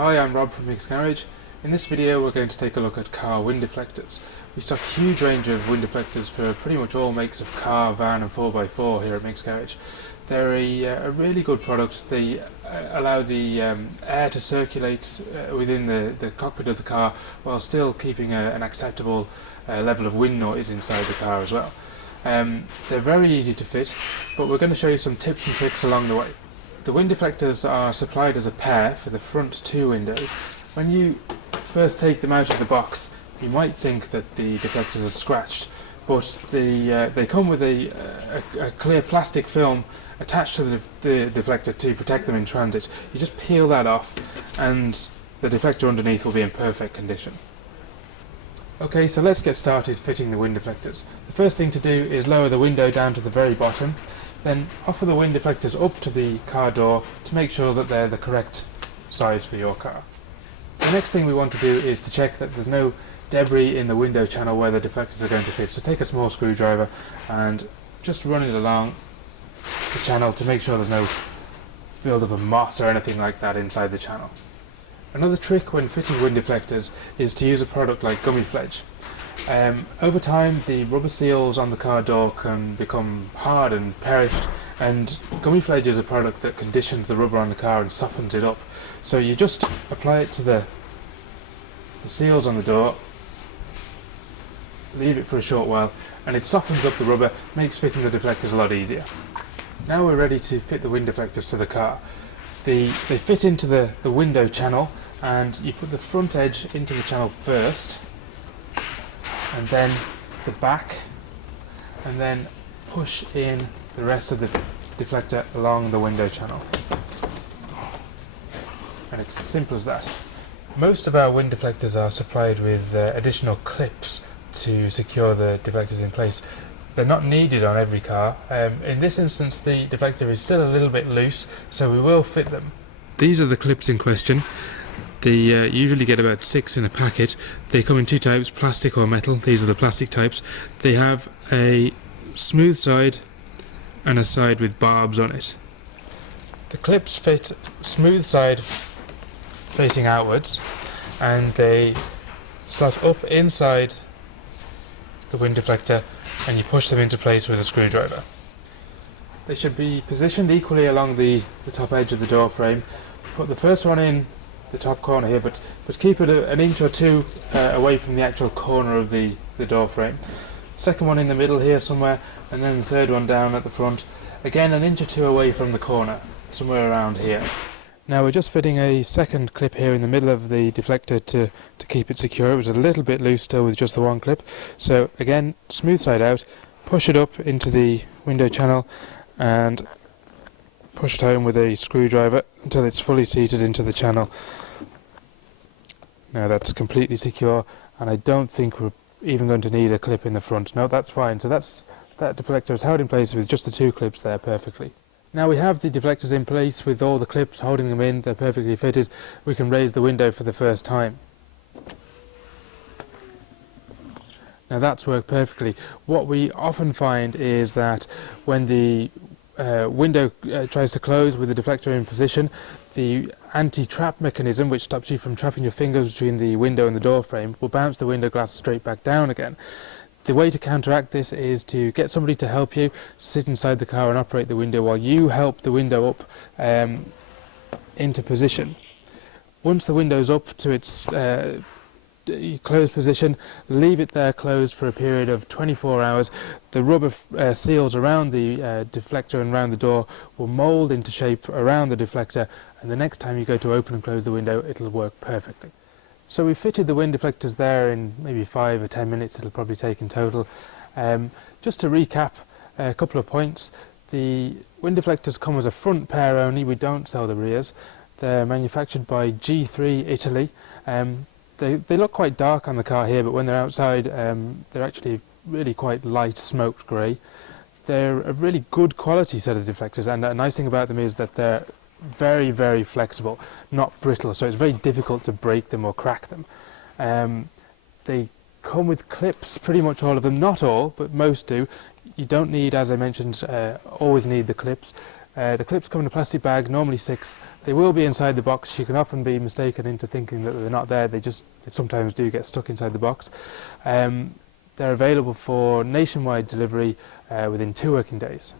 Hi, I'm Rob from MicksGarage. In this video we're going to take a look at car wind deflectors. We stock a huge range of wind deflectors for pretty much all makes of car, van and 4x4 here at MicksGarage. They're a really good product. They allow the air to circulate within the cockpit of the car while still keeping an acceptable level of wind noise inside the car as well. They're very easy to fit, but we're going to show you some tips and tricks along the way. The wind deflectors are supplied as a pair for the front two windows. When you first take them out of the box, you might think that the deflectors are scratched, but they come with a clear plastic film attached to the deflector to protect them in transit. You just peel that off and the deflector underneath will be in perfect condition. Okay, so let's get started fitting the wind deflectors. The first thing to do is lower the window down to the very bottom, then offer the wind deflectors up to the car door to make sure that they're the correct size for your car. The next thing we want to do is to check that there's no debris in the window channel where the deflectors are going to fit. So take a small screwdriver and just run it along the channel to make sure there's no build-up of moss or anything like that inside the channel. Another trick when fitting wind deflectors is to use a product like gummy fledge. Over time the rubber seals on the car door can become hard and perished, and gummy fledge is a product that conditions the rubber on the car and softens it up. So you just apply it to the seals on the door, leave it for a short while, and it softens up the rubber, makes fitting the deflectors a lot easier. Now we're ready to fit the wind deflectors to the car. They fit into the window channel, and you put the front edge into the channel first, and then the back, and then push in the rest of the deflector along the window channel. And it's as simple as that. Most of our wind deflectors are supplied with additional clips to secure the deflectors in place. They're not needed on every car. In this instance the deflector is still a little bit loose, so we will fit them. These are the clips in question. They usually get about 6 in a packet. They come in two types, plastic or metal. These are the plastic types. They have a smooth side and a side with barbs on it. The clips fit smooth side facing outwards, and they slot up inside the wind deflector, and you push them into place with a screwdriver. They should be positioned equally along the top edge of the door frame. Put the first one in the top corner here, but keep it an inch or two away from the actual corner of the door frame. Second one in the middle here somewhere, and then the third one down at the front, again an inch or two away from the corner, somewhere around here. Now we're just fitting a second clip here in the middle of the deflector to keep it secure. It was a little bit loose still with just the one clip, so again smooth side out, push it up into the window channel and push it home with a screwdriver until it's fully seated into the channel. Now that's completely secure, and I don't think we're even going to need a clip in the front. No, that's fine. So that deflector is held in place with just the two clips there perfectly. Now we have the deflectors in place with all the clips holding them in, they're perfectly fitted. We can raise the window for the first time. Now that's worked perfectly. What we often find is that when the window tries to close with the deflector in position, the anti-trap mechanism, which stops you from trapping your fingers between the window and the door frame, will bounce the window glass straight back down again. The way to counteract this is to get somebody to help you sit inside the car and operate the window while you help the window up into position. Once the window's up to its closed position, leave it there closed for a period of 24 hours. The rubber seals around the deflector and around the door will mould into shape around the deflector, and the next time you go to open and close the window it'll work perfectly. So we fitted the wind deflectors there in maybe 5 or 10 minutes it'll probably take in total. Just to recap a couple of points, the wind deflectors come as a front pair only, we don't sell the rears. They're manufactured by G3 Italy. They look quite dark on the car here, but when they're outside they're actually really quite light smoked grey. They're a really good quality set of deflectors, and a nice thing about them is that they're very, very flexible, not brittle, so it's very difficult to break them or crack them. They come with clips, pretty much all of them, not all, but most do. You don't need, as I mentioned, always need the clips. The clips come in a plastic bag, normally 6. They will be inside the box. You can often be mistaken into thinking that they're not there. They sometimes do get stuck inside the box. They're available for nationwide delivery within 2 working days.